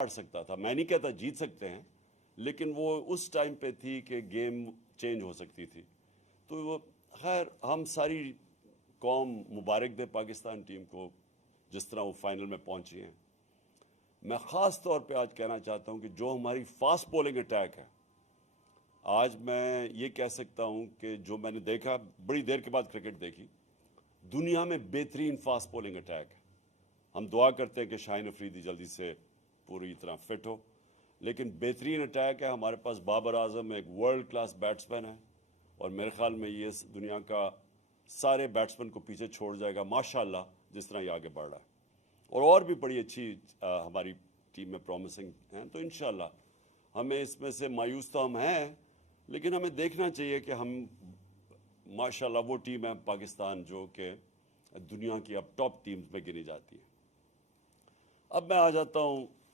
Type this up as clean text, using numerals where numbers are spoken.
हार सकता था। मैं नहीं कहता जीत सकते हैं, लेकिन वो उस टाइम पे थी कि गेम चेंज हो सकती थी। तो वो खैर हम सारी कौम मुबारक दे पाकिस्तान टीम को जिस तरह वो फाइनल में पहुंची हैं। मैं ख़ास तौर पे आज कहना चाहता हूं कि जो हमारी फास्ट बॉलिंग अटैक है, आज मैं ये कह सकता हूं कि जो मैंने देखा, बड़ी देर के बाद क्रिकेट देखी, दुनिया में बेहतरीन फास्ट बॉलिंग अटैक है। हम दुआ करते हैं कि शाहीन अफरीदी जल्दी से पूरी तरह फिट हो, लेकिन बेहतरीन अटैक है। हमारे पास बाबर आजम एक वर्ल्ड क्लास बैट्समैन है और मेरे ख्याल में ये दुनिया का सारे बैट्समैन को पीछे छोड़ जाएगा माशाल्लाह, जिस तरह ये आगे बढ़ रहा है। और भी बड़ी अच्छी हमारी टीम में प्रॉमिसिंग हैं। तो इंशाल्लाह हमें इसमें से मायूस तो हम हैं, लेकिन हमें देखना चाहिए कि हम माशाल्लाह वो टीम है पाकिस्तान जो कि दुनिया की अब टॉप टीम्स में गिनी जाती है। अब मैं आ जाता हूँ